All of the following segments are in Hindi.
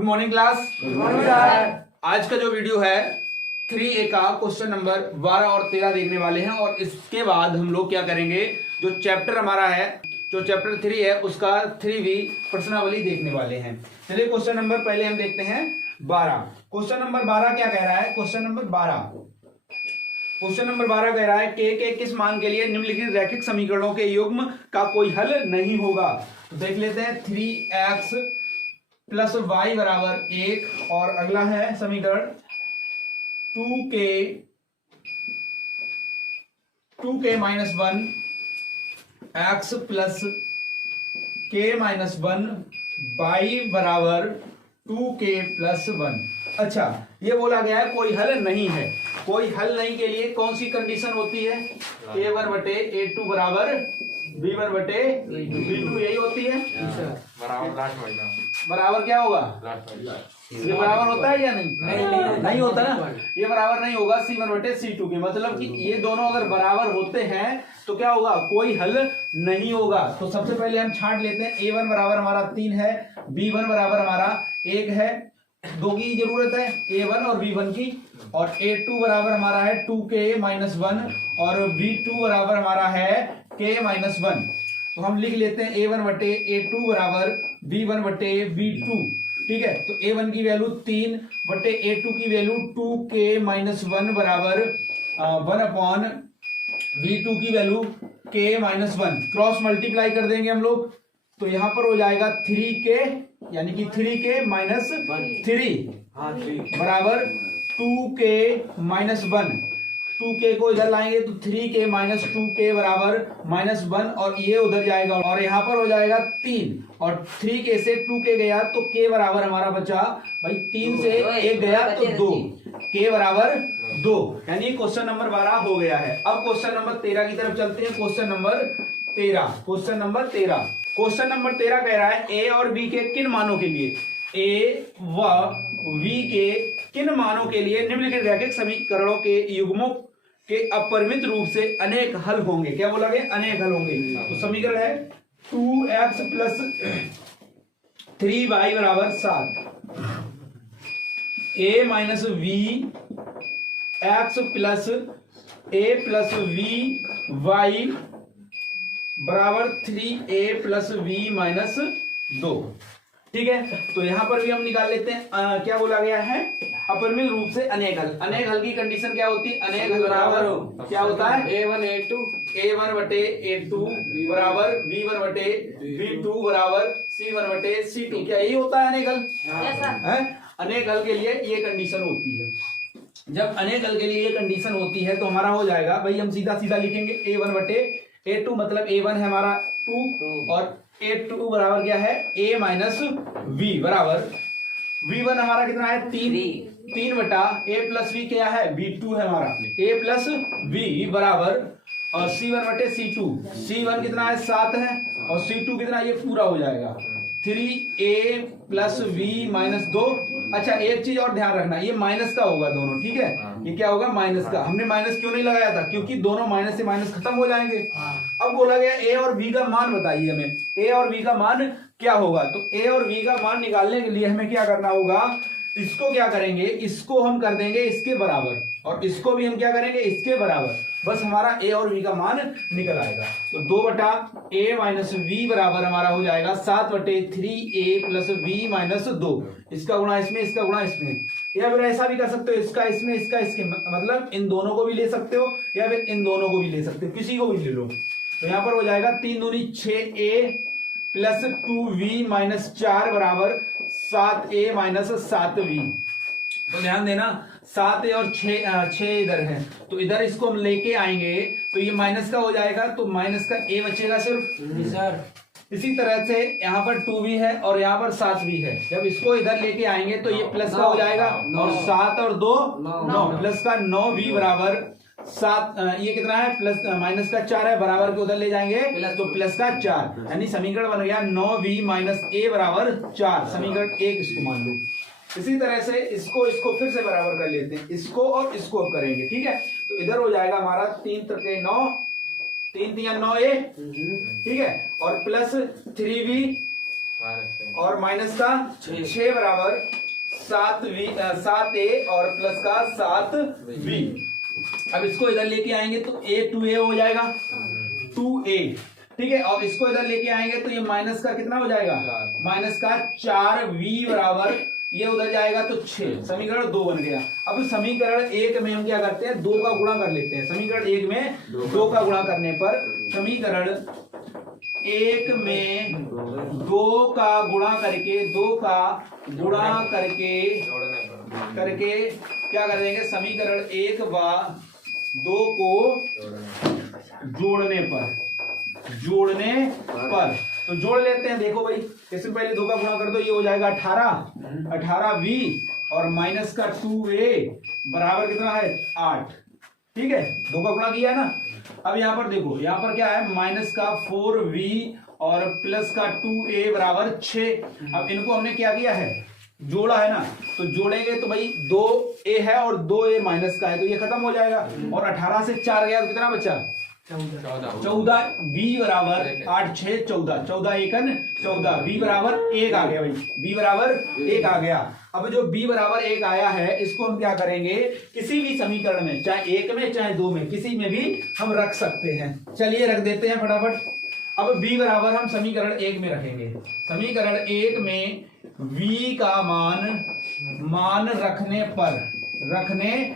Good morning class. Good morning sir. आज का जो वीडियो है 3A का क्वेश्चन नंबर 12 और 13 देखने वाले हैं और इसके बाद हम लोग क्या करेंगे, जो चैप्टर हमारा है, जो चैप्टर 3 है उसका 3B प्रश्नावली देखने वाले हैं। चलिए क्वेश्चन नंबर पहले हम देखते हैं 12। क्वेश्चन नंबर 12 क्या कह रहा है? क्वेश्चन नंबर 12 कह रहा है के किस मान के लिए निम्नलिखित रैखिक समीकरणों के युग्म का कोई हल नहीं होगा। तो देख लेते हैं 3x प्लस y बराबर 1 और अगला है समीकरण 2k minus 1 x plus k minus 1 y बराबर 2k प्लस 1। अच्छा, ये बोला गया है कोई हल नहीं है। कोई हल नहीं के लिए कौन सी कंडीशन होती है? a1 बटे a2 बराबर b1 बटे b2, यही होती है। बराबर क्या होगा? ये बराबर होता है या नहीं? नहीं होता ना, ये बराबर नहीं होगा c1 बटे c2 के। मतलब कि ये दोनों अगर बराबर होते हैं तो क्या होगा? कोई हल नहीं होगा। तो सबसे पहले हम छांट लेते हैं। a1 बराबर हमारा 3 है, b1 बराबर हमारा 1 है, दो की जरूरत है a1 और b1 की, और a2 बराबर हमारा है 2k माइनस 1 और b2 बराबर हमारा है k माइनस 1। तो हम लिख लेते हैं a1 बटे a2 बराबर b1 बटे b2। ठीक है, तो a1 की वैल्यू 3 बटे a2 की वैल्यू 2k माइनस 1 बराबर 1 अपॉन b2 की value k minus 1। Cross multiply कर देंगे हम लोग, तो यहां पर हो जाएगा 3k, यानी कि 3k माइनस 3 बराबर 2k माइनस 1। 2k को इधर लाएंगे तो 3k माइनस 2k बराबर माइनस 1, और ये उधर जाएगा और यहाँ पर हो जाएगा 3, और 3k से 2k गया तो k बराबर हमारा बचा भाई 3 से 1 गया तो 2, k बराबर 2, यानी क्वेश्चन नंबर 12 हो गया है। अब क्वेश्चन नंबर 13 की तरफ चलते हैं। क्वेश्चन नंबर 13 कह रहा है a और b के किन मानों के लिए, a व v के किन मानों के लिए निम्नलिखित रैखिक समीकरणों के युग्मों के अपरिमित रूप से अनेक हल होंगे। क्या बोला गया? अनेक हल होंगे। तो समीकरण है 2x प्लस 3y बराबर 7, a minus v x plus a plus v y बराबर 3a प्लस v माइनस 2। ठीक है, तो यहां पर भी हम निकाल लेते हैं। क्या बोला गया है? अपरिमित रूप से अनेक हल। अनेक हल की कंडीशन क्या होती है? अनेक हल बराबर क्या होता है? a1 बटे a2 बराबर b1 बटे b2 बराबर c1 बटे c2। क्या यही होता है अनेक हल? अनेक हल के लिए ये कंडीशन होती है। जब अनेक हल के लिए ये कंडीशन होती है तो हमारा हो जाएगा भाई, हम सीधा सीधा लिखेंगे a1 बटे a2, मतलब a1 है हमारा 2 और a2 बराबर क्या है? a माइनस v बराबर v1 हमारा कितना है? 3 बटा a प्लस v क्या है? v2 है हमारा, a प्लस v बराबर और c1 बटे c2। c1 कितना है? 7 है, और c2 कितना? ये पूरा हो जाएगा 3a प्लस v माइनस 2। अच्छा, एक चीज और ध्यान रखना, ये माइनस का होगा दोनों। ठीक है, ये क्या होगा? माइनस का। हमने माइनस क्यों नहीं लगाया था? क्योंकि दोनों माइनस से माइनस खत्म हो जाएंगे। अब बोला गया a और b का मान बताइए हमें, a और b का मान क्या होगा? तो a और b का मान निकालने के लिए हमें क्या करना होगा? इसको क्या करेंगे? इसको हम कर देंगे इसके बराबर, और इसको भी हम क्या करेंगे? इसके बराबर। बस हमारा a और b का मान निकल आएगा। तो 2 बटा a माइनस v बराबर हमारा हो जाएगा 7 बटे 3a प्लस v माइनस 2। इसका गुणा इसमें, इसका गुणा इसमें, या फिर ऐसा भी कर सकते हो, इसका इसमें, इसका इसके, मतलब इन दोनों को भी ले सकते हो या फिर इन दोनों को भी ले सकते हो, किसी को भी ले लो। तो यहाँ पर हो जाएगा 3 दूनी 6a प्लस 2v माइनस 4 बराबर 7a माइनस 7v। तो ध्यान देना, 7a और 6 इधर है, तो इधर इसको हम लेके आएंगे तो ये माइनस का हो जाएगा, तो माइनस का a बचेगा सिर्फ। सर इसी तरह से यहाँ पर 2v है और यहाँ पर 7v है, जब इसको इधर लेके आएंगे तो ये प्लस का हो जाएगा, और 7 और 2 9, प्लस का 9v बराबर 7। ये कितना है? प्लस माइनस का 4 है, बराबर के उधर ले जाएंगे तो प्लस का 4, यानी समीकरण बन गया 9v माइनस a बराबर 4। समीकरण 1 इसको मान लो। इसी तरह से इसको फिर से बराबर कर लेते हैं, इसको और इसको अब करेंगे। ठीक है, तो इधर हो जाएगा हमारा 3 त्रिके 9, 3 3 9a। ठीक है, और प्लस 3v और माइनस का 6 बराबर 7a और प्लस का 7b। अब इसको इधर लेके आएंगे तो a 2a हो जाएगा 2a, ठीक है। और इसको इधर लेके आएंगे तो ये माइनस का कितना हो जाएगा, माइनस का 4v बराबर ये उधर जाएगा तो 6। समीकरण 2 बन गया। अब समीकरण 1 में हम क्या करते हैं, 2 का गुणा कर लेते हैं। समीकरण 1 में 2 का गुणा करने पर समीकरण 1 में 2 का गुणा करके क्या कर देंगे, समीकरण 1 व 2 को जोड़ने पर तो जोड़ लेते हैं। देखो भाई, इससे पहले 2 का गुणा कर दो, ये हो जाएगा 18v और माइनस का 2a बराबर कितना है 8, ठीक है। 2 का गुणा किया है ना। अब यहाँ पर देखो, यहाँ पर क्या है, माइनस का 4v और प्लस का 2a बराबर 6। अब इनको हमने क्या किया है, जोड़ा है ना, तो जोड़ेंगे तो भाई 2a है और 2a माइनस का है तो ये खत्म हो जाएगा। और 18 से 4 गया तो कितना बचा 14। b बराबर 8 6 14, 14 एकन 14, b बराबर 1 आ गया भाई, b बराबर 1 आ गया। अब जो b बराबर 1 आया है इसको हम क्या करेंगे, किसी भी समीकरण में, चाहे 1 में चाहे 2 में, किसी में भी हम रख सकते हैं। चलिए रख देते हैं फटाफट। अब b बराबर हम समीकरण 1 में रखेंगे। समीकरण 1 में v का मान रखने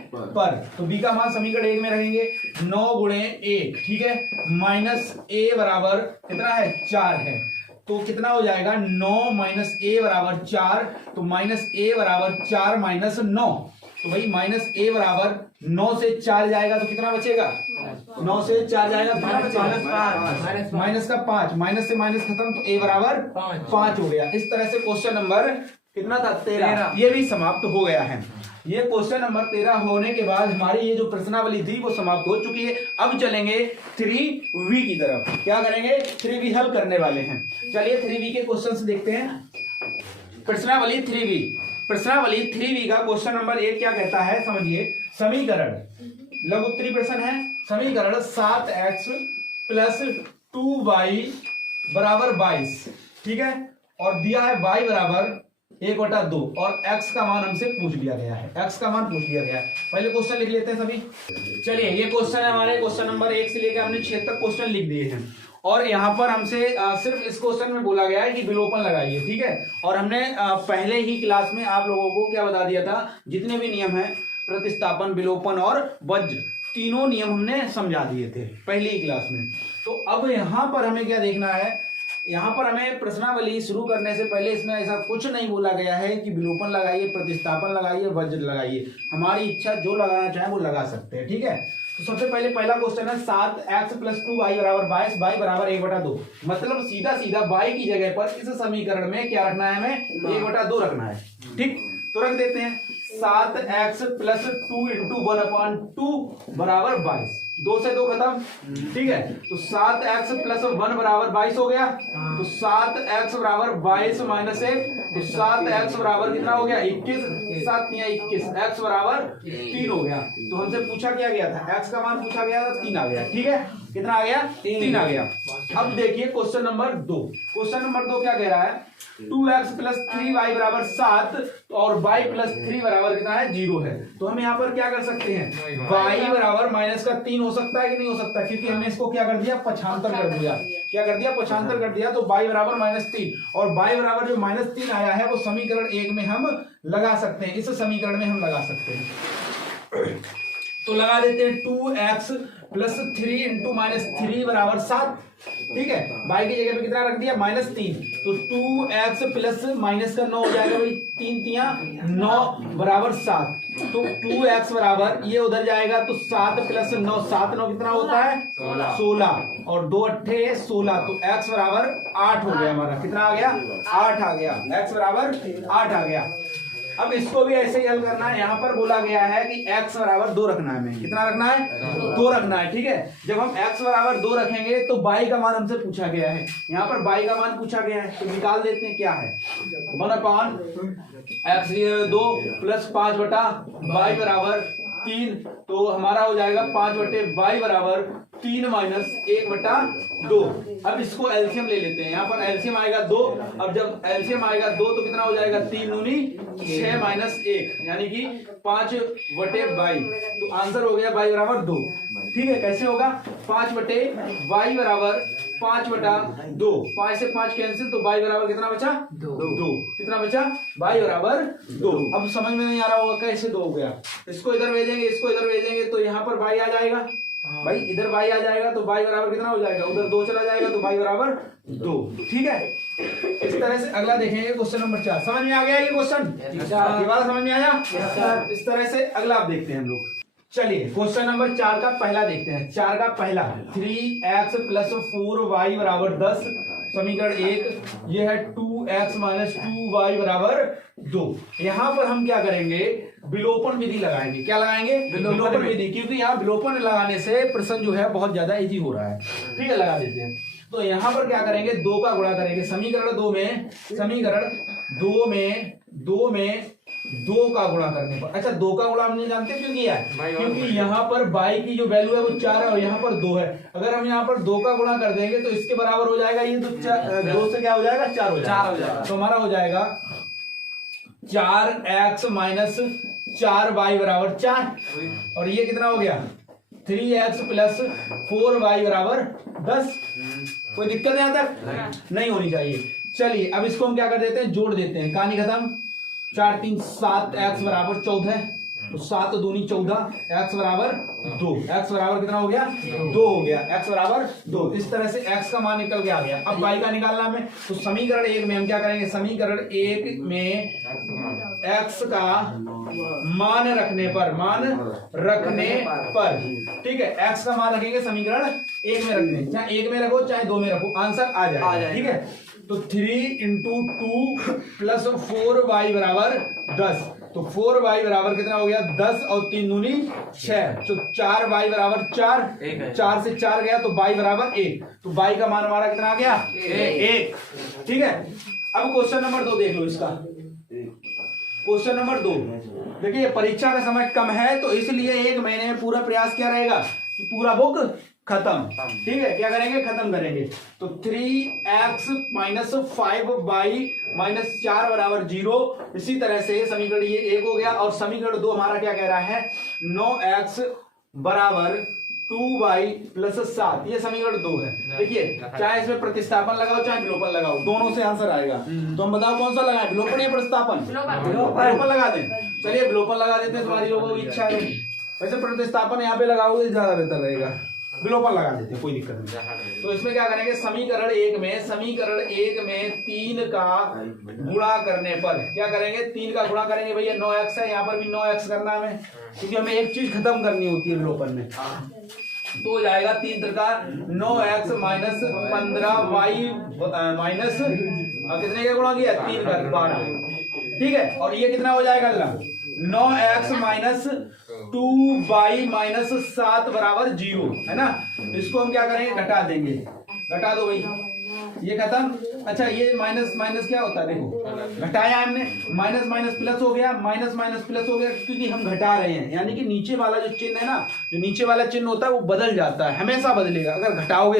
पर तो b का मान समीकरण 1 में रखेंगे 9 गुणे 1, ठीक है। माइनस a बराबर कितना है 4 है, तो कितना हो जाएगा 9 माइनस a बराबर 4, तो माइनस a बराबर 4 माइनस 9, तो भाई माइनस a बराबर 9 से 4 जाएगा तो कितना बचेगा, 9 से 4 जाएगा तो कितना बचेगा माइनस का 5, माइनस से माइनस खत्म तो a बराबर 5 हो गया। इस तरह से क्वेश्चन नंबर कितना था 13, ये भी समाप्त हो गया है। ये क्वेश्चन नंबर 13 होने के बाद हमारी ये जो प्रश्नावली थी वो समाप्त हो चुकी है। अब चलेंगे 3v की तरफ। क्या करेंगे, 3v हल करने वाले हैं। चलिए 3v के क्वेश्चंस देखते हैं। प्रश्नावली 3v का क्वेश्चन नंबर 1 क्या कहता है, समझिए। समीकरण लघु उत्तरी प्रश्न है। समीकरण 7x प्लस 2y बराबर 22, ठीक है। और दिया है y बराबर 1/2 और x का मान हमसे पूछ लिया गया है, पहले क्वेश्चन लिख लेते हैं सभी। चलिए ये क्वेश्चन है हमारे, क्वेश्चन नंबर 1 से लेकर हमने 6 तक क्वेश्चन लिख दिए हैं। और यहाँ पर हमसे सिर्फ इस क्वेश्चन में बोला गया है कि विलोपन लगाइए, ठीक है। और हमने पहले ही क्लास में आप लोगों को क्या बता दिया था, जितने भी नियम है प्रतिस्थापन, विलोपन और वज्र, तीनों नियम हमने समझा दिए थे पहली ही क्लास में। तो अब यहाँ पर हमें क्या देखना है, यहाँ पर हमें प्रश्नावली शुरू करने से पहले इसमें ऐसा कुछ नहीं बोला गया है कि विलोपन लगाइए, प्रतिस्थापन लगाइए, वज्र लगाइए। हमारी इच्छा जो लगाना चाहे वो लगा सकते हैं, ठीक है। तो सबसे पहले पहला क्वेश्चन है 7x प्लस 2y बराबर 22, y बराबर 1/2। मतलब सीधा y की जगह पर इस समीकरण में क्या रखना है, हमें 1/2 रखना है, ठीक। तो रख देते हैं 7x प्लस 2 इंटू 1/2 बराबर 22, 2 से 2 खत्म, ठीक है। तो 7x प्लस 1 बराबर 22 हो गया। तो 7x बराबर 22 माइनस 1, तो 7x बराबर कितना हो गया 21, 7 या 21, x बराबर 3 हो गया। तो हमसे पूछा क्या गया था, x का मान पूछा गया था, 3 आ गया, ठीक है। कितना आ गया, 3 आ गया। अब देखिए क्वेश्चन नंबर 2। क्वेश्चन नंबर 2 क्या कह रहा है, 2x प्लस 3y बराबर 7 और y प्लस 3 बराबर कितना है 0 है। तो हम यहाँ पर क्या कर सकते हैं, y बराबर माइनस का 3 हो सकता है कि नहीं हो सकता, क्योंकि हमने इसको क्या कर दिया, पक्षांतर कर दिया। क्या कर दिया, पक्षांतर कर दिया। तो y बराबर -3 और y बराबर जो -3 आया है वो समीकरण 1 में हम लगा सकते हैं, इस समीकरण में हम लगा सकते हैं। तो लगा देते हैं 2x प्लस 3 इंटू -3 बराबर 7, ठीक है। y की जगह पे कितना रख दिया -3, तो 2x प्लस माइनस का 9 हो जाएगा भाई, 3 तिया 9 बराबर 7। तो 2x बराबर ये उधर जाएगा तो 7 प्लस 9, 7 9 कितना होता है 16 और 2 अट्ठे 16, तो x बराबर 8 हो गया हमारा। कितना आ गया, 8 आ गया, x बराबर 8 आ गया। अब इसको भी ऐसे ही हल करना है। यहाँ पर बोला गया है कि x बराबर 2 रखना है, हमें कितना रखना है, 2 रखना है, ठीक है। जब हम x बराबर 2 रखेंगे तो y का मान हमसे पूछा गया है, यहाँ पर y का मान पूछा गया है, तो निकाल देते हैं। क्या है 1/x 2 प्लस 5 बटा y बराबर 3, तो हमारा हो जाएगा 5/y बराबर 3 माइनस 1/2। अब इसको एलसीएम ले लेते हैं, यहाँ पर एलसीएम आएगा 2। अब जब एलसीएम आएगा 2 तो कितना हो जाएगा, 3 दूनी 6 माइनस 1 यानी कि 5/y। तो आंसर हो गया y बराबर 2। ठीक है, कैसे होगा, 5/y बराबर 5/2, 5 से 5 कैंसिल, तो y बराबर कितना बचा, 2। कितना बचा, y बराबर 2। अब समझ में नहीं आ रहा होगा कैसे 2 हो गया, इसको इधर भेजेंगे, इसको इधर भेजेंगे, तो यहाँ पर y आ जाएगा, भाई इधर y आ जाएगा, तो y बराबर कितना हो जाएगा, उधर 2 चला जाएगा, तो y बराबर 2। ठीक है, इस तरह से अगला देखेंगे क्वेश्चन नंबर 4। समझ में आ गया ये क्वेश्चन, ये वाला समझ में आया। इस तरह से अगला आप देखते हैं हम लोग। चलिए क्वेश्चन नंबर 4 का पहला देखते हैं। 4 का पहला 3x + 4y बराबर 10, समीकरण 1। ये है 2x - 2y बराबर 2। यहाँ पर हम क्या करेंगे, विलोपन विधि लगाएंगे। क्या लगाएंगे, विलोपन विधि, क्योंकि यहाँ विलोपन लगाने से प्रश्न जो है बहुत ज्यादा इजी हो रहा है। ठीक है, लगा देते हैं। तो यहाँ पर क्या करेंगे, 2 का गुणा करेंगे, समीकरण 2 में 2 का गुणा करने पर। अच्छा, 2 का गुणा हमने जानते क्यों किया है, क्योंकि यहाँ पर y की जो वैल्यू है वो 4 है और यहाँ पर 2 है। अगर हम यहाँ पर 2 का गुणा कर देंगे तो इसके बराबर हो जाएगा ये, तो 2 से क्या हो जाएगा, 4 हो जाएगा। तो हमारा हो जाएगा 4x - 4y बराबर 4, और ये कितना हो गया, 3x + 4y बराबर 10। कोई दिक्कत यहाँ तक नहीं होनी चाहिए। चलिए अब इसको हम क्या कर देते हैं, जोड़ देते हैं, कहानी खत्म। 4 3 7, x बराबर 14, तो 7 दूनी 14, x बराबर 2। x बराबर कितना हो गया, 2 हो गया, x बराबर 2। इस तरह से x का मान निकल के आ गया। अब y का निकालना हमें, तो समीकरण 1 में हम क्या करेंगे, समीकरण 1 में x का मान रखने पर, ठीक है, x का मान रखेंगे समीकरण 1 में रखने, चाहे 1 में रखो चाहे 2 में रखो, आंसर आ जाएगा। ठीक है, तो 3 × 2 + 4y बराबर 10, तो 4y बराबर कितना हो गया, 10 और 3 दूनी 6, तो 4y बराबर 4, 4 से 4 गया तो y बराबर 1, तो y का मान हमारा कितना आ गया, 1। ठीक है, अब क्वेश्चन नंबर 2 देख लो इसका। क्वेश्चन नंबर 2 देखिए, परीक्षा का समय कम है तो इसलिए 1 महीने में पूरा प्रयास क्या रहेगा, पूरा बुक खत्म। ठीक है, क्या करेंगे, खत्म करेंगे। तो 3x - 5y - 4 बराबर 0। इसी तरह से समीकरण ये 1 हो गया, और समीकरण 2 हमारा क्या कह रहा है, 9x बराबर 2y + 7, ये समीकरण 2 है। देखिए, चाहे इसमें प्रतिस्थापन लगाओ चाहे विलोपन लगाओ, दोनों से आंसर आएगा। तो हम बताओ कौन सा लगाएं, विलोपन या प्रतिस्थापन, विलोपन लगा दें। चलिए विलोपन लगा देते हैं, तुम्हारी लोगों की इच्छा है। वैसे प्रतिस्थापन यहाँ पे लगाओगे ज्यादा बेहतर रहेगा, विलोपन लगा देते हैं, कोई दिक्कत नहीं। तो इसमें क्या करेंगे, समीकरण 1 में 3 का गुणा करने पर क्या करेंगे, 3 का गुणा करेंगे। भैया 9x है, यहाँ पर भी 9x करना है हमें, क्योंकि हमें एक चीज खत्म करनी होती है विलोपन में। तो हो जाएगा 3 त्रिका 9x - 15y माइनस कितने का गुणा किया, 3 का 12। ठीक है, और ये कितना हो जाएगा, 9x - 2y - 7 बराबर 0, है ना। इसको हम क्या करेंगे, घटा देंगे, घटा दो भाई, ये खत्म। अच्छा, ये माइनस माइनस क्या होता है, देखो घटाया हमने, माइनस माइनस प्लस हो गया, माइनस माइनस प्लस हो गया, क्योंकि हम घटा रहे हैं, यानी कि नीचे वाला जो चिन्ह है ना, जो नीचे वाला चिन्ह होता है वो बदल जाता है, हमेशा बदलेगा। अगर घटाओगे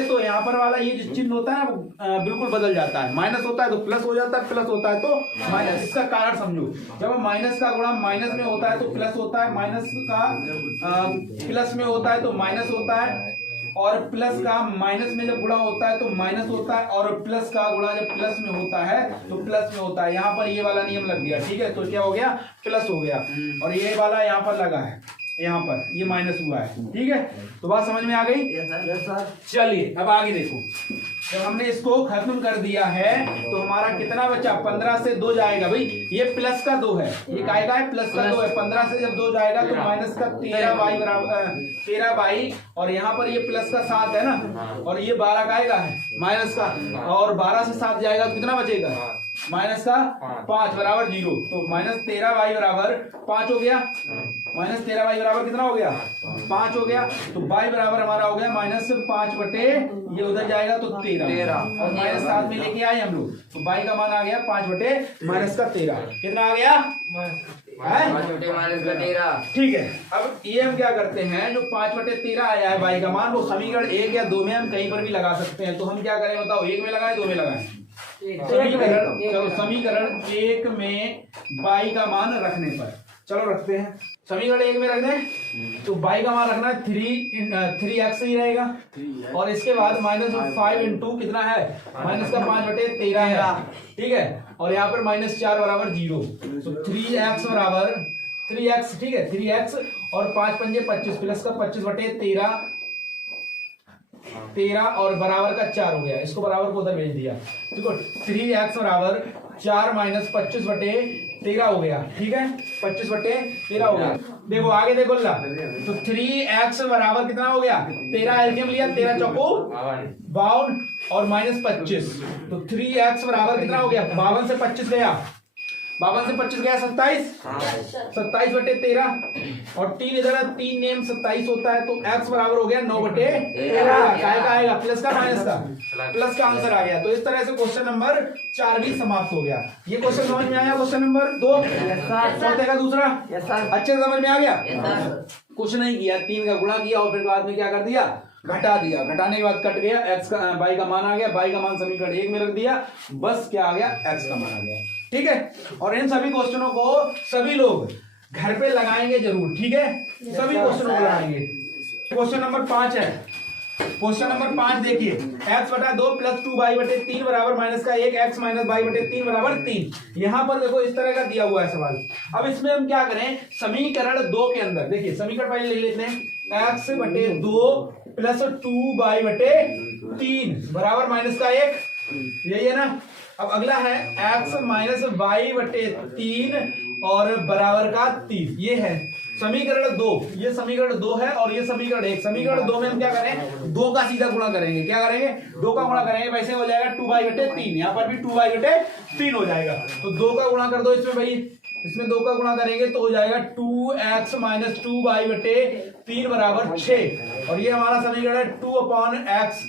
तो यहाँ पर वाला ये जो चिन्ह होता है वो बिल्कुल बदल जाता है, माइनस होता है तो प्लस हो जाता है, प्लस होता है तो माइनस। इसका कारण समझो, जब माइनस का गुणा माइनस में होता है तो प्लस होता है, माइनस का प्लस में होता है तो माइनस होता है, और प्लस का माइनस में जब गुणा होता है तो माइनस होता है, और प्लस का गुणा जब प्लस में होता है तो प्लस में होता है। यहाँ पर ये वाला नियम लग गया, ठीक है, तो क्या हो गया, प्लस हो गया, और ये वाला यहाँ पर लगा है, यहाँ पर ये माइनस हुआ है। ठीक है, तो बात समझ में आ गई। चलिए अब आगे देखो, जब हमने इसको खत्म कर दिया है तो हमारा कितना बचा, 15 से 2 जाएगा भाई, ये प्लस का 2 है, ये काय का है, प्लस का 2 है। 15 से जब 2 जाएगा तो माइनस का 13y बराबर 13y, और यहाँ पर ये प्लस का 7 है ना, और ये 12 काय का है, माइनस का, और 12 से 7 जाएगा तो कितना बचेगा, माइनस का 5 बराबर 0, तो -13y बराबर 5 हो गया, -13y बराबर कितना हो गया, 5 हो गया, तो y बराबर हमारा हो गया -5 बटे ये उधर जाएगा तो 13, और -7 में लेके आए हम लोग, तो y का मान आ गया 5 बटे -13, कितना आ गया, ठीक है। अब ये हम क्या करते हैं, जो 5/13 आया है y का मान, वो समीकरण 1 या 2 में हम कहीं पर भी लगा सकते हैं। तो हम क्या करें बताओ, 1 में लगाएं 2 में लगाएं? चलो समीकरण 1 में y का मान रखने पर, चलो रखते हैं। समीकरण 1 में रख दें तो y का मान रखना है 3x ही रहेगा, और इसके बाद -5 इंटू कितना है, माइनस का 5/13 है, ठीक है। और यहाँ पर -4 बराबर 0, तो 3x बराबर 3x, ठीक है 3x, और 5 पंजे 25 प्लस का 25/13 और बराबर का 4 हो गया। इसको बराबर को उधर भेज दिया, देखो 3x बराबर 4 माइनस 25/13 हो गया, ठीक है 25/13 हो गया। देखो आगे देखो ला, तो 3x बराबर कितना हो गया, 13 एलसीएम लिया, 13 चौको 52 और -25, तो 3x बराबर कितना हो गया, 52 से 25 गया, 52 से 25 गया 27, 27/13, और 3 इधर 3 नेम 27 होता है, तो x बराबर हो गया 9/13। क्या आएगा, प्लस का माइनस का, प्लस का आंसर आ गया। तो इस तरह से क्वेश्चन नंबर 4 भी समाप्त हो गया। ये क्वेश्चन समझ में आया, क्वेश्चन नंबर 2 चौथे का दूसरा अच्छे से समझ में आ गया। कुछ नहीं किया, 3 का गुणा किया और फिर बाद में क्या कर दिया, घटा दिया, घटाने के बाद कट गया, x का y का मान आ गया, y का मान समीकरण 1 में रख दिया, बस क्या आ गया, x का मान आ गया, ठीक है। और इन सभी क्वेश्चनों को सभी लोग घर पे लगाएंगे जरूर, ठीक है, सभी क्वेश्चनों को लगाएंगे। क्वेश्चन नंबर 5 है, क्वेश्चन नंबर 5 देखिए, x/2 प्लस 2y/3 बराबर माइनस का 1, x माइनस y/3 बराबर 3। यहाँ पर देखो इस तरह का दिया हुआ है सवाल। अब इसमें हम क्या करें, समीकरण 2 के अंदर देखिए, समीकरण पहले ले लेते हैं, x/2 प्लस 2y/3 बराबर माइनस का 1, यही है ना। अब अगला है x माइनस y/3 और बराबर का 3, ये है समीकरण 2, ये समीकरण 2 है, और ये समीकरण 1। समीकरण 2 में हम क्या करें, 2 का सीधा गुणा करेंगे, क्या करेंगे, 2 का गुणा करेंगे, वैसे हो जाएगा 2y/3, यहाँ पर भी 2y/3 हो जाएगा, तो 2 का गुणा कर दो इसमें भाई, इसमें 2 का गुणा करेंगे तो हो जाएगा 2x माइनस 2y/3 बराबर 6, और ये हमारा समीकरण है 2/x,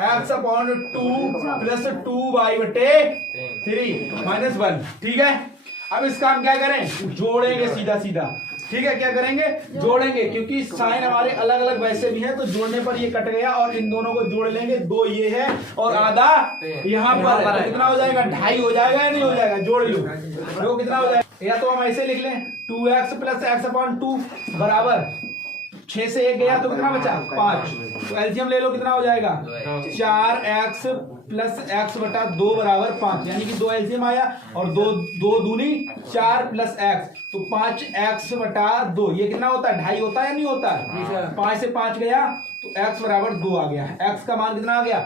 x/2 plus 2y/3 minus 1, ठीक है। अब इसका हम क्या करें, जोड़ेंगे सीधा सीधा, ठीक है, क्या करेंगे, जोड़ेंगे, क्योंकि साइन हमारे अलग अलग वैसे भी हैं, तो जोड़ने पर ये कट गया, और इन दोनों को जोड़ लेंगे, 2 ये है और आधा यहाँ पर, तो कितना हो जाएगा, 2.5 हो जाएगा या नहीं हो जाएगा, जोड़ लो, देखो कितना हो जाएगा, या तो हम ऐसे लिख लें 2x प्लस x/2 बराबर 6 से 1 गया तो कितना बचा, 5, तो एलसीएम ले लो, कितना हो जाएगा, 4x प्लस x/2 बराबर 5, यानी कि 2 एलसीएम आया, और 2 दूनी 4 प्लस x, तो 5x/2, ये कितना होता है, 2.5 होता है या नहीं होता है, 5 से 5 गया तो x बराबर 2 आ गया। x का मान कितना आ गया,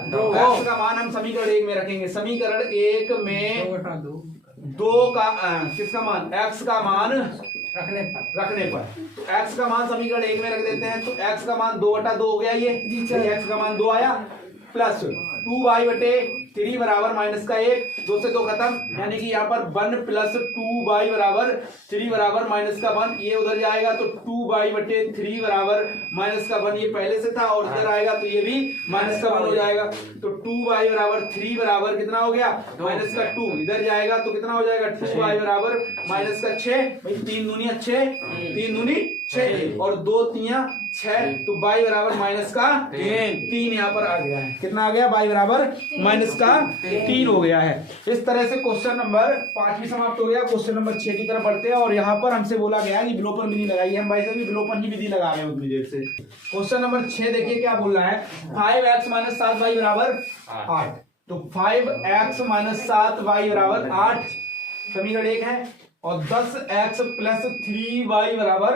x का मान हम समीकरण 1 में रखेंगे, समीकरण 1 में 2 का किसका मान, x का मान रखने पर, तो x का मान समीकरण 1 में रख देते हैं, तो x का मान 2/2 हो गया, ये x का मान 2 आया, प्लस 2y/3 बराबर माइनस का 1, 2 से 2 खत्म, यानी कि यहाँ पर 1 प्लस 2y बराबर 3 बराबर माइनस का 1, ये उधर जाएगा तो 2y/3 बराबर माइनस का 1, ये पहले से था, और इधर आएगा तो ये भी माइनस का 1 हो जाएगा, तो 2y बराबर 3 बराबर कितना हो गया, माइनस का 2, इधर जाएगा तो कितना हो जाएगा, 2y बराबर माइनस का 6, भाई 3 दूनी 6, 3 दूनी 6 और 2 3 6, तो y बराबर माइनस का 3 यहाँ पर आ गया है, कितना आ गया, y बराबर माइनस का 3 हो गया है। इस तरह से क्वेश्चन नंबर 5 भी समाप्त हो गया। क्वेश्चन नंबर 6 की तरफ बढ़ते हैं, और यहाँ पर हमसे बोला गया कि विलोपन विधि लगाई है, हम वैसे भी विलोपन की विधि लगा रहे हैं उतनी देर से। क्वेश्चन नंबर 6 देखिए क्या बोल रहा है, 5x माइनस 7y बराबर 8, तो 5x माइनस 7y बराबर 8 समीकरण 1 है, और 10x प्लस 3y बराबर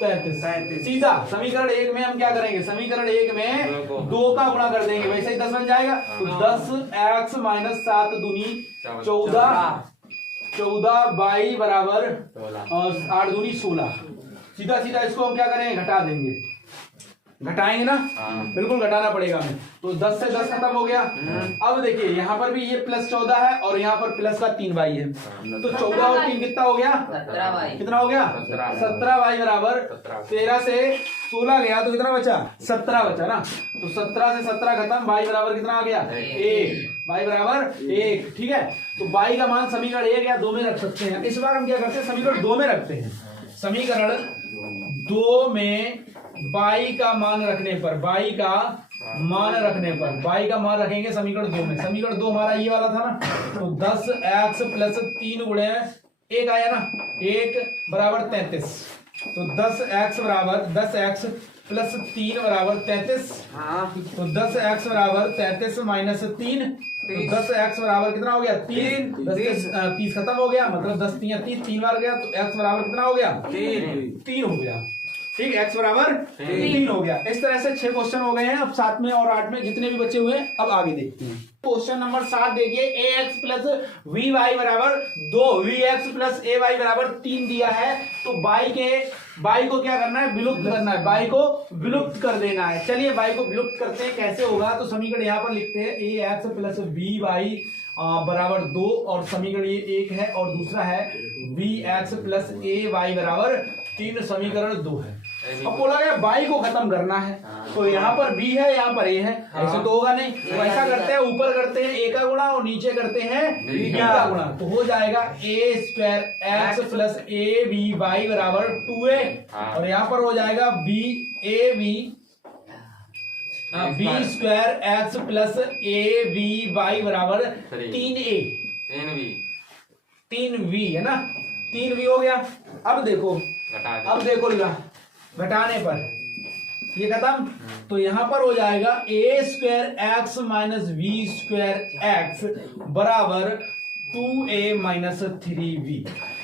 33। सीधा समीकरण 1 में हम क्या करेंगे, समीकरण 1 में 2 का गुणा कर देंगे, वैसे ही 10 बन जाएगा, तो 10x माइनस 7 दूनी 14y बराबर 8 दूनी 16, सीधा सीधा इसको हम क्या करेंगे, घटा देंगे, घटाएंगे ना, बिल्कुल घटाना पड़ेगा हमें। तो 10 से 10 खत्म हो गया। अब देखिए यहाँ पर भी ये +14 है और यहाँ पर प्लस का 3y है, तो 14 और 3 कितना हो गया? 17y। कितना हो गया? 17y बराबर 13 से 16 गया तो कितना बचा? 17 बचा ना। तो 17 से 17 खत्म, y बराबर कितना आ गया? 1। y बराबर 1, ठीक है। तो y का मान समीकरण 1 या 2 में रख सकते हैं। इस बार हम क्या करते हैं, समीकरण 2 में रखते हैं। समीकरण 2 में y का मान रखने पर, y का मान रखने पर, y का मान रखेंगे समीकरण 2 में। समीकरण 2 हमारा ये वाला था ना, तो 10x + 3 गुणे 1 आया ना, 1 बराबर 33। तो 10x + 3 बराबर 33। तो 10x बराबर 33 - 3, तो 10x बराबर कितना हो गया? 3। 30 खत्म हो गया, मतलब 10 3 30, 3 बार गया, तो x बराबर कितना हो गया? 3 हो गया, ठीक। x बराबर 3 हो गया। इस तरह से 6 क्वेश्चन हो गए हैं। अब 7 में और 8 में जितने भी बचे हुए हैं, अब आगे देखते हैं। क्वेश्चन नंबर 7 देखिए, ax + vy बराबर 2, vx + ay बराबर 3 दिया है। तो y को क्या करना है? विलुप्त करना है, y को विलुप्त कर देना है। चलिए y को विलुप्त करते हैं, कैसे होगा? तो समीकरण यहाँ पर लिखते हैं, ax + vy बराबर 2, और समीकरण ये 1 है और दूसरा है vx + ay बराबर 3, समीकरण 2 है। अब बोला गया y को खत्म करना है, तो यहाँ पर b है, यहाँ पर a है, ऐसे तो होगा नहीं। तो ऐसा करते हैं, ऊपर करते हैं a का गुणा और नीचे करते हैं b का गुणा, तो हो जाएगा a² x + aby बराबर 2a, और यहाँ पर हो जाएगा b² x + aby बराबर 3a, 3v है ना, 3v हो गया। अब देखो घटाने पर ये खत्म, तो यहां पर हो जाएगा a² x - v² x बराबर 2a - 3v।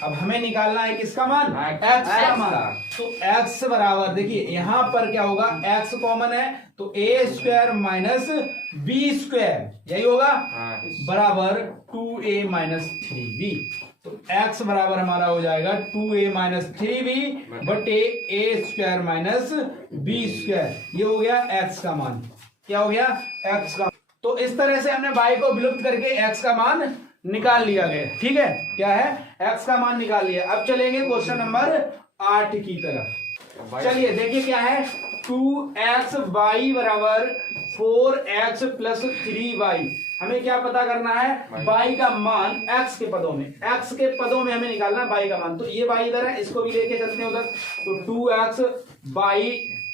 अब हमें निकालना है किसका मान? x का मान। तो x बराबर, देखिए यहां पर क्या होगा, x कॉमन है, तो a² - b², यही होगा, बराबर 2a - 3v। तो x बराबर हमारा हो जाएगा 2a - 3v बटे a² - b²। ये हो गया x का मान। क्या हो गया? x का। तो इस तरह से हमने y को विलुप्त करके x का मान निकाल लिया गया, ठीक है। क्या है? x का मान निकाल लिया। अब चलेंगे क्वेश्चन नंबर 8 की तरफ। चलिए देखिए क्या है, 2xy बराबर 4x + 3y। हमें क्या पता करना है? y का मान x के पदों में हमें निकालना है y का मान। तो ये y इधर है, इसको भी लेके चलते हैं उधर। तो 2xy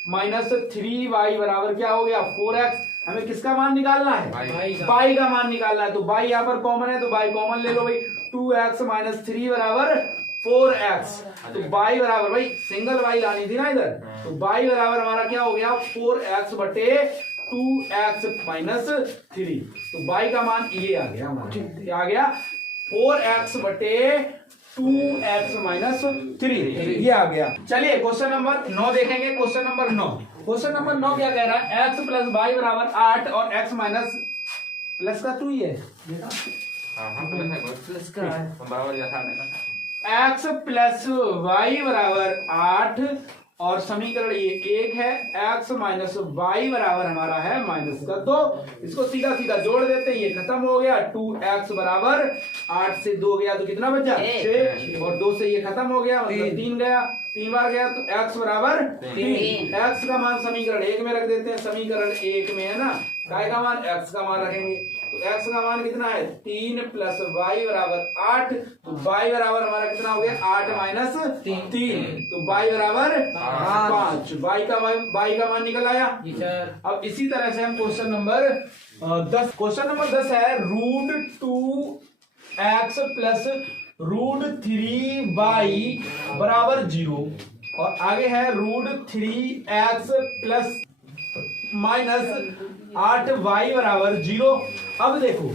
- 3y बराबर क्या हो गया? 4x। हमें किसका मान निकालना है? y का मान निकालना है। तो y यहाँ पर कॉमन है, तो y कॉमन ले लो भाई। 2x - 3 बराबर 4x। तो y बराबर, भाई सिंगल y लानी थी ना इधर, तो y बराबर हमारा क्या हो गया? 4x बटे 2x - 3। तो y का मान ये आ गया हमारा, क्या आ गया? 4x बटे 2x - 3, ये आ गया। चलिए क्वेश्चन नंबर 9 देखेंगे। क्वेश्चन नंबर 9 क्या कह रहा है? x + y बराबर 8 और x माइनस प्लस का 2 ही है, प्लस का है, x + y बराबर 8 और समीकरण ये 1 है, x - y बराबर हमारा है -2। इसको सीधा सीधा जोड़ देते हैं, ये खत्म हो गया। 2x बराबर 8 से 2 गया तो कितना बचा? 6, और 2 से ये खत्म हो गया, मतलब 3 गया, 3 बार गया, तो x बराबर 3। x का मान समीकरण 1 में रख देते हैं, समीकरण 1 में है ना, काय का मान? x का मान रखेंगे। तो x का मान कितना है? 3 + y बराबर 8। तो y बराबर हमारा कितना हो गया? 8 - 3। तो y बराबर 5। y का मान निकल आया। अब इसी तरह से हम क्वेश्चन नंबर 10, क्वेश्चन नंबर 10 है √2x + √3y बराबर 0, और आगे है √3x + -8y बराबर 0। अब देखो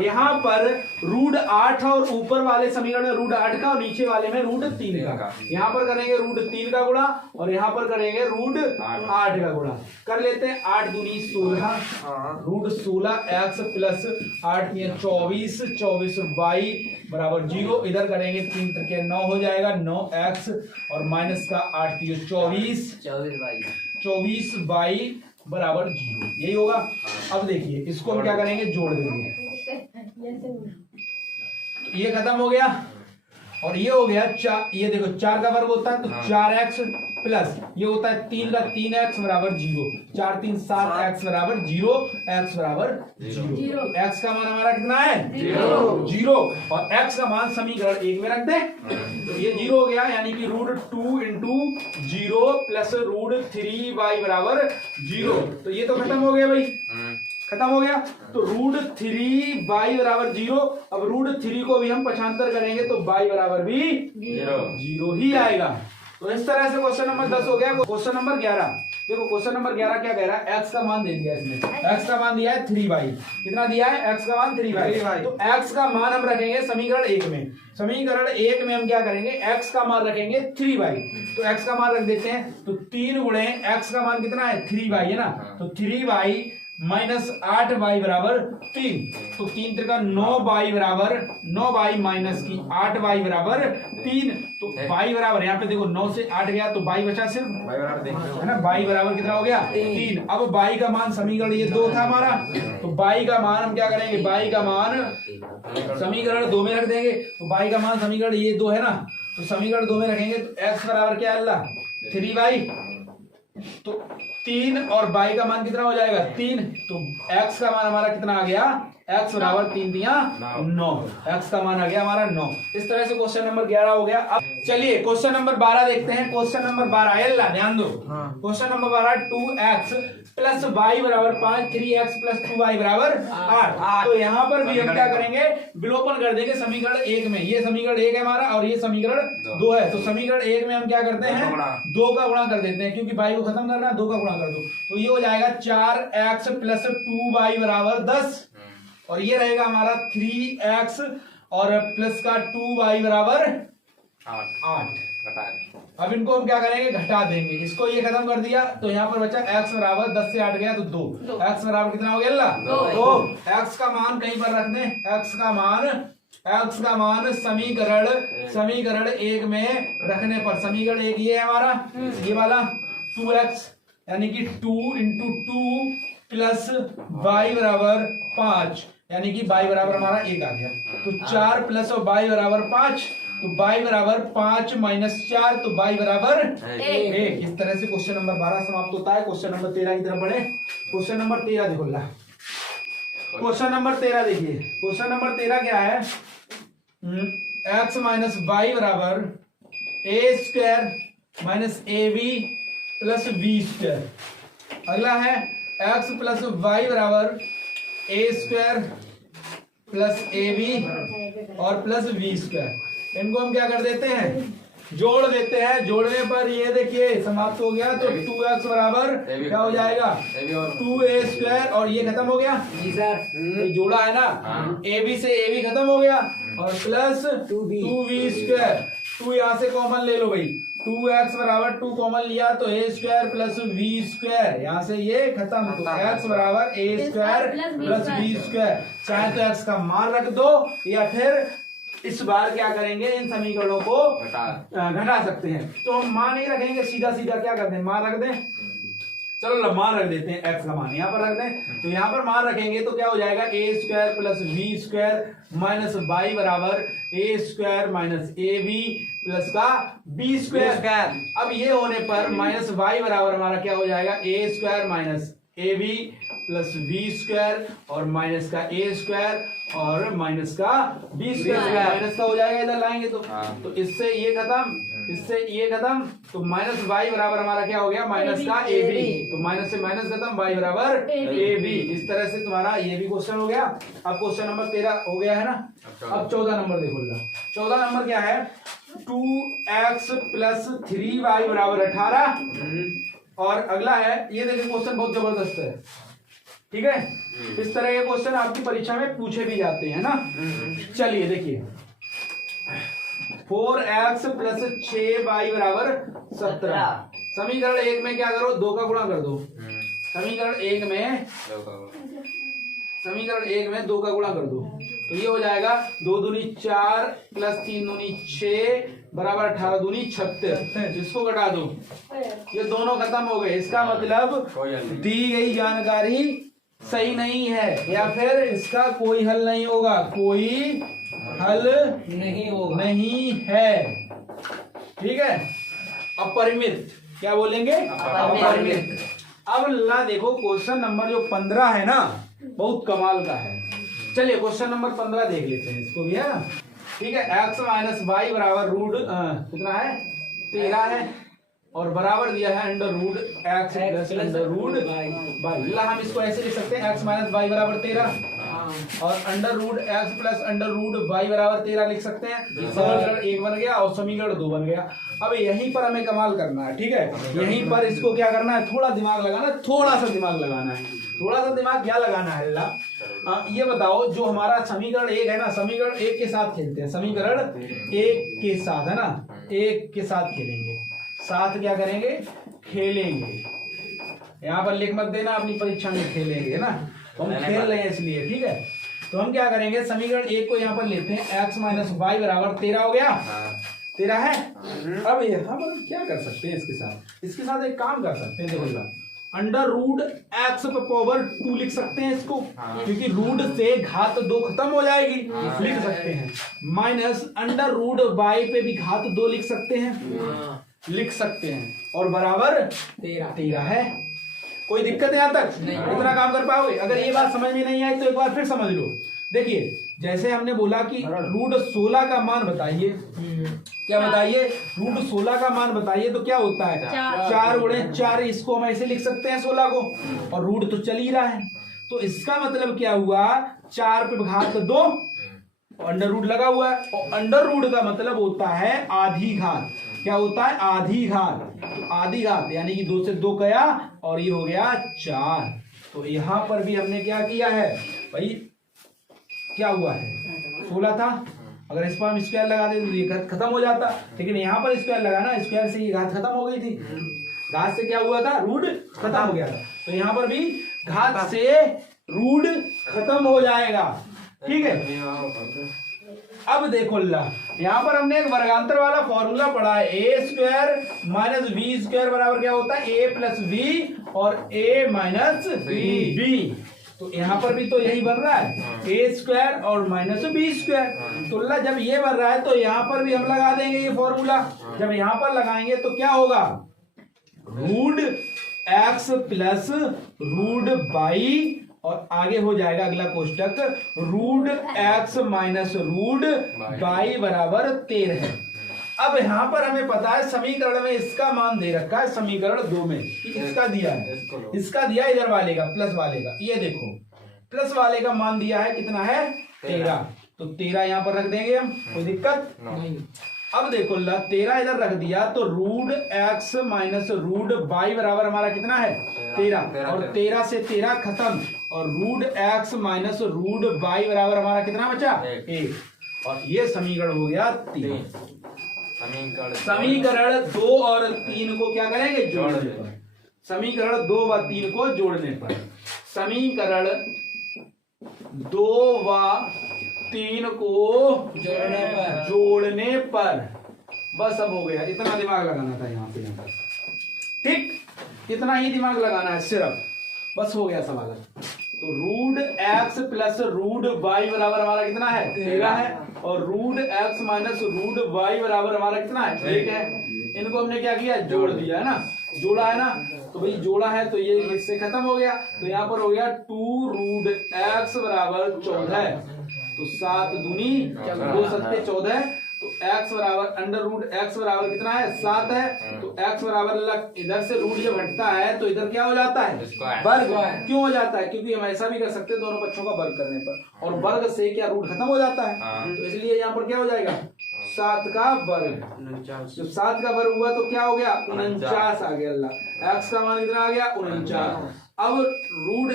यहाँ पर √8 और ऊपर वाले समीकरण में √8 का और नीचे वाले में √3 का। यहाँ पर करेंगे √3 का गुणा और यहाँ पर करेंगे √8 का गुणा। कर लेते हैं, 8 दूनी 16, √16x + 8 24, 24y बराबर 0। इधर करेंगे 3 त्रिके 9 हो जाएगा, 9x और माइनस का 8 24, 24 y बराबर 0, यही होगा। अब देखिए इसको हम क्या करेंगे, जोड़ देंगे। ये खत्म हो गया और ये हो गया ये देखो 4 का वर्ग होता है तो 4x प्लस ये होता है 3 का 3x बराबर 0, 4 3 7 x बराबर 0, x बराबर 0। x का मान हमारा कितना है 0 और x का मान समीकरण 1 में रख दें तो ये 0 हो गया, यानी कि √2 इंटू 0 प्लस √3y बराबर 0। तो ये तो खत्म हो गया भाई, खत्म हो गया। तो √3y बराबर 0। अब √3 को भी हम पक्षांतर करेंगे तो y बराबर भी 0 ही आएगा। तो इस तरह से क्वेश्चन नंबर 10 हो गया। क्वेश्चन नंबर 11 देखो, क्वेश्चन नंबर 11 क्या कह रहा है, x का मान दे दिया इसने, x का मान दिया है 3y। कितना दिया है, x का मान 3y। तो x का मान हम रखेंगे समीकरण 1 में, समीकरण 1 में हम क्या करेंगे, x का मान रखेंगे 3y। तो x का मान रख देते हैं तो 3 गुणे x का मान कितना है 3y है ना, तो 3y माइनस 8y बराबर 3। तो 3 त्रिका 9y बराबर 9y माइनस की 8y बराबर 3। तो y बराबर यहाँ पे देखो 9 से 8 गया तो y बचा सिर्फ है ना, y बराबर कितना हो गया 3। अब y का मान समीकरण ये 2 था हमारा, तो y का मान हम क्या करेंगे, y का मान समीकरण 2 में रख देंगे। तो y का मान समीकरण ये 2 है ना, तो समीकरण 2 में रखेंगे तो x बराबर क्या अल्लाह 3y, तो 3 और y का मान कितना हो जाएगा 3। तो x का मान हमारा कितना आ गया, x बराबर 3 दिया 9, x का मान आ गया हमारा 9। इस तरह से क्वेश्चन नंबर 11 हो गया। अब चलिए क्वेश्चन नंबर 12 देखते हैं। क्वेश्चन नंबर 12 अल्लाह ध्यान दो, question number 12 2x plus y बराबर 5 3x प्लस 2y बराबर 8। तो यहाँ पर भी हम क्या करेंगे, विलोपन कर देंगे समीकरण 1 में। ये समीकरण 1 है हमारा और ये समीकरण 2 है। तो समीकरण 1 में हम क्या करते हैं, 2 का गुणा कर देते हैं, क्योंकि y को खत्म करना है, 2 का गुणा कर दो। तो ये हो जाएगा 4x प्लस 2y बराबर 10 और ये रहेगा हमारा 3x और प्लस का 2y बराबर 8। अब इनको हम क्या करेंगे, घटा देंगे। इसको ये खत्म कर दिया तो यहाँ पर बचा x बराबर 10 से 8 गया तो 2, x बराबर कितना हो गया अल्लाह 2। x का मान कहीं पर रख दें, x का मान समीकरण 1 में रखने पर, समीकरण 1 ये है हमारा, ये वाला 2x यानी कि 2 इंटू 2 प्लस y बराबर 5 यानी कि y बराबर हमारा 1 आ गया। तो 4 प्लस और y बराबर 5, तो y बराबर 5 माइनस 4 तो y बराबर 1। इस तरह से क्वेश्चन नंबर 12 समाप्त होता है। क्वेश्चन नंबर 13 की तरफ बढ़े। क्वेश्चन नंबर 13 देखो ला, क्वेश्चन नंबर 13 देखिए, क्वेश्चन नंबर 13 क्या है, x माइनस वाई बराबर a square minus a b plus b square. अगला है x प्लस वाई बराबर a square plus a b और प्लस बी स्क्वायर। इनको हम क्या कर देते हैं, जोड़ देते हैं। जोड़ने पर ये देखिए समाप्त हो गया, तो 2x बराबर क्या हो जाएगा 2a स्क्वायर और ये खत्म हो गया जी सर, जोड़ा है ना, ab से ab खत्म हो गया और प्लस 2b स्क्वायर। 2 यहाँ से कॉमन ले लो भाई, 2x बराबर 2 कॉमन लिया तो a square plus v square, यहाँ से ये खत्म, तो x बराबर a square plus v square. चाहे तो x का मान रख दो या फिर इस बार क्या करेंगे, इन समीकरणों को घटा सकते हैं। तो हम मान नहीं रखेंगे, सीधा सीधा क्या करते हैं, मान रख दें। चलो मान रख देते हैं, x का मान यहाँ पर रख दें। तो यहाँ पर मान रखेंगे तो क्या हो जाएगा a square plus v square minus y बराबर a square minus a b plus का b स्क्वायर। अब ये होने पर माइनस y बराबर हमारा क्या हो जाएगा a square minus a b plus b square और माइनस का ए स्क्वायर और माइनस का बी स्क्वायर। माइनस का हो जाएगा, इधर लाएंगे तो इससे ये खत्म, इससे ये खत्म, तो माइनस वाई बराबर हमारा क्या हो गया माइनस का ए बी, तो माइनस से माइनस खत्म, वाई बराबर ए बी। इस तरह से तुम्हारा ये भी क्वेश्चन हो गया। अब क्वेश्चन नंबर 13 हो गया है ना। अब 14 नंबर देखो, 14 नंबर क्या है, 2x प्लस 3y बराबर 18। और अगला है, ये देखिए क्वेश्चन बहुत जबरदस्त है, ठीक है। इस तरह के क्वेश्चन आपकी परीक्षा में पूछे भी जाते हैं ना। चलिए देखिए, 4x प्लस 6y बराबर 17। समीकरण 1 में क्या करो, 2 का गुणा कर दो। समीकरण 1 में समीकरण 1 में 2 का गुणा कर दो तो ये हो जाएगा 2 दूनी 4 प्लस 3 दूनी 6 बराबर 18 दूनी 36। इसको घटा दो, ये दोनों खत्म हो गए। इसका मतलब दी गई जानकारी सही नहीं है या फिर इसका कोई हल नहीं होगा, कोई हल नहीं होगा, नहीं है। ठीक है, अपरिमित, क्या बोलेंगे? अपरिमित। अब ला देखो क्वेश्चन नंबर जो 15 है ना, बहुत कमाल का है। चलिए क्वेश्चन नंबर 15 देख लेते हैं इसको भी, है ना। ठीक है, x माइनस वाई बराबर रूट कितना है? 13 है और बराबर दिया है under root x plus under root y. ला हम इसको ऐसे लिख सकते हैं, x माइनस वाई बराबर 13 और under root x plus under root y बराबर 13 लिख सकते हैं। समीकरण 1 बन गया और समीकरण 2 बन गया। अब यहीं पर हमें कमाल करना है। ठीक है, यहीं पर इसको क्या करना है? थोड़ा दिमाग लगाना है, थोड़ा सा दिमाग लगाना है। थोड़ा सा दिमाग क्या लगाना है अल्लाह? ये बताओ, जो हमारा समीकरण 1 है ना, समीकरण 1 के साथ खेलते हैं। समीकरण 1 के साथ, है ना, 1 के साथ खेलेंगे। साथ क्या करेंगे? खेलेंगे। यहाँ पर लिख मत देना अपनी परीक्षा में खेलेंगे, है ना, तो हम खेल रहे हैं इसलिए। ठीक है, तो हम क्या करेंगे? समीकरण 1 को यहाँ पर लेते हैं, x माइनस वाई बराबर 13 हो गया। 13 है। अब यहाँ पर क्या कर सकते हैं इसके साथ? इसके साथ एक काम कर सकते हैं, देखो अंडर रूट एक्स पावर 2 लिख सकते हैं इसको, क्योंकि रूट से घात 2 खत्म हो जाएगी, लिख सकते हैं। माइनस अंडर रूट वाई पे भी घात 2 लिख सकते हैं, लिख सकते हैं, और बराबर 13 है। कोई दिक्कत यहाँ तक? इतना काम कर पाओगे? अगर ये बात समझ में नहीं आई तो एक बार फिर समझ लो। देखिए, जैसे हमने बोला कि रूट 16 का मान बताइए, क्या बताइए? रूट 16 का मान बताइए, तो क्या होता है? 4 गुणे 4। इसको हम ऐसे लिख सकते हैं 16 को, और रूट तो चल ही रहा है। तो इसका मतलब क्या हुआ? 4 पे घात 2 अंडर रूट लगा हुआ है, और अंडर रूट का मतलब होता है आधी घात। क्या होता है? आधी घात। तो आधी घात यानी कि 2 से 2 गया और ये हो गया 4। तो यहां पर भी हमने क्या किया है भाई? क्या हुआ है? 16 था, अगर इस पर हम स्क्वायर लगा देते तो ये घात खत्म हो जाता, लेकिन यहाँ पर स्क्वायर लगाना, स्क्वायर से ये घात खत्म हो गई थी। घात से क्या हुआ था? रूट खत्म हो गया था। तो यहाँ पर भी घात से रूट खत्म हो जाएगा। ठीक है, अब देखो ला, यहाँ पर हमने एक वर्गांतर वाला फॉर्मूला पढ़ा है, ए स्क्वायर माइनस बी स्क्वायर बराबर क्या होता है? ए प्लस बी और ए माइनस बी। तो यहाँ पर भी तो यही बन रहा है, ए स्क्वायर और माइनस बी स्क्वायर। तो ला, जब ये बन रहा है तो यहाँ पर भी हम लगा देंगे ये फॉर्मूला। जब यहाँ पर लगाएंगे तो क्या होगा? Root x plus root y, और आगे हो जाएगा अगला कोष्टक, root x minus root y बराबर 13 है। अब यहाँ पर हमें पता है समीकरण में इसका मान दे रखा है, समीकरण 2 में इसका दिया है, इसका दिया इधर वाले का, प्लस वाले का। ये देखो, प्लस वाले का मान दिया है, कितना है? 13। तो 13 यहाँ पर रख देंगे हम, कोई दिक्कत नहीं। अब देखो 13 इधर रख दिया तो root x minus root y बराबर हमारा कितना है? 13, और 13 से 13 खत्म, और root x minus root y बराबर हमारा कितना बचा? 1। और ये समीकरण हो गया 3। समीकरण 2 और 3 को क्या करेंगे? जोड़ने पर। समीकरण 2 व 3 को जोड़ने पर, समीकरण 2 व 3 को जोड़ने पर बस अब हो गया। इतना दिमाग लगाना था यहाँ पे, ठीक, इतना ही दिमाग लगाना है सिर्फ, बस हो गया सवाल। तो root x plus root y बराबर हमारा कितना है? 13 है, और root x minus root y बराबर हमारा कितना है? 1 है। इनको हमने क्या किया? जोड़ दिया, है ना, जोड़ा है ना। तो भाई जोड़ा है तो ये इससे खत्म हो गया। तो यहाँ पर हो गया 2 रूट एक्स बराबर 14। तो 7 दूनी 2 सत्ते 14। तो x बराबर अंडर रूट x बराबर कितना है? 7 है। तो x बराबर इधर से रूट जब हटता है तो इधर क्या हो जाता है? वर्ग। क्यों हो जाता है? क्योंकि हम ऐसा भी कर सकते हैं दोनों पक्षों का वर्ग करने पर, और वर्ग से क्या रूट खत्म हो जाता है। तो इसलिए यहाँ पर क्या हो जाएगा? 7 का वर्ग। जब 7 का वर्ग हुआ तो क्या हो गया? 49 आ गया। x का मान कितना आ गया? 49। अब रूट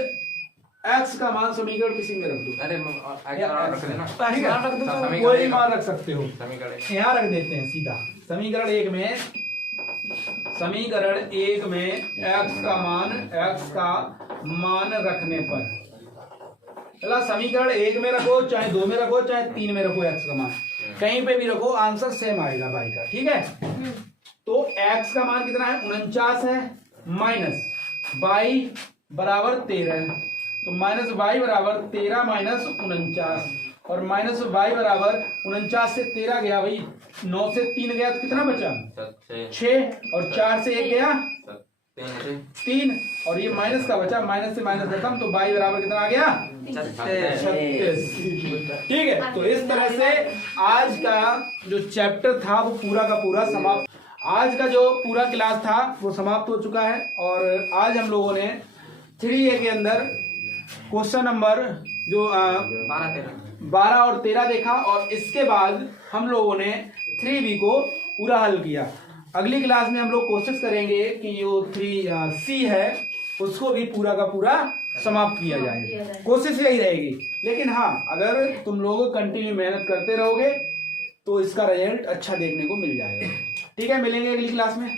x का मान समीकरण किसी में रख दो। अरे रख देना, कोई मान रख सकते हो, यहाँ रख देते हैं सीधा। समीकरण 1 में, समीकरण 1 में x का मान रखने पर चला समीकरण 1 में रखो, चाहे 2 में रखो, चाहे 3 में रखो, एक्स का मान कहीं पे भी रखो, आंसर सेम आएगा बाई का। ठीक है, तो एक्स का मान कितना है 49 है, माइनस बाई बराबर 13, तो माइनस बाई बराबर 13 माइनस 49, और माइनस बाई बराबर 49 से 13 गया भाई, 9 से 3 गया तो कितना बचा 6, और 4 से 1 गया 3, और ये माइनस का बचा, माइनस से माइनस खत्म, तो बाई बराबर कितना आ गया 36। ठीक है, तो इस तरह से आज का जो चैप्टर था वो पूरा का पूरा समाप्त, आज का जो पूरा क्लास था वो समाप्त हो चुका है। और आज हम लोगों ने 3A के अंदर क्वेश्चन नंबर जो 12 और 13 देखा, और इसके बाद हम लोगों ने 3B को पूरा हल किया। अगली क्लास में हम लोग कोशिश करेंगे कि जो 3C है उसको भी पूरा का पूरा समाप्त किया जाए, कोशिश यही रहेगी। लेकिन हाँ, अगर तुम लोग कंटिन्यू मेहनत करते रहोगे तो इसका रिजल्ट अच्छा देखने को मिल जाएगा। ठीक है, मिलेंगे अगली क्लास में।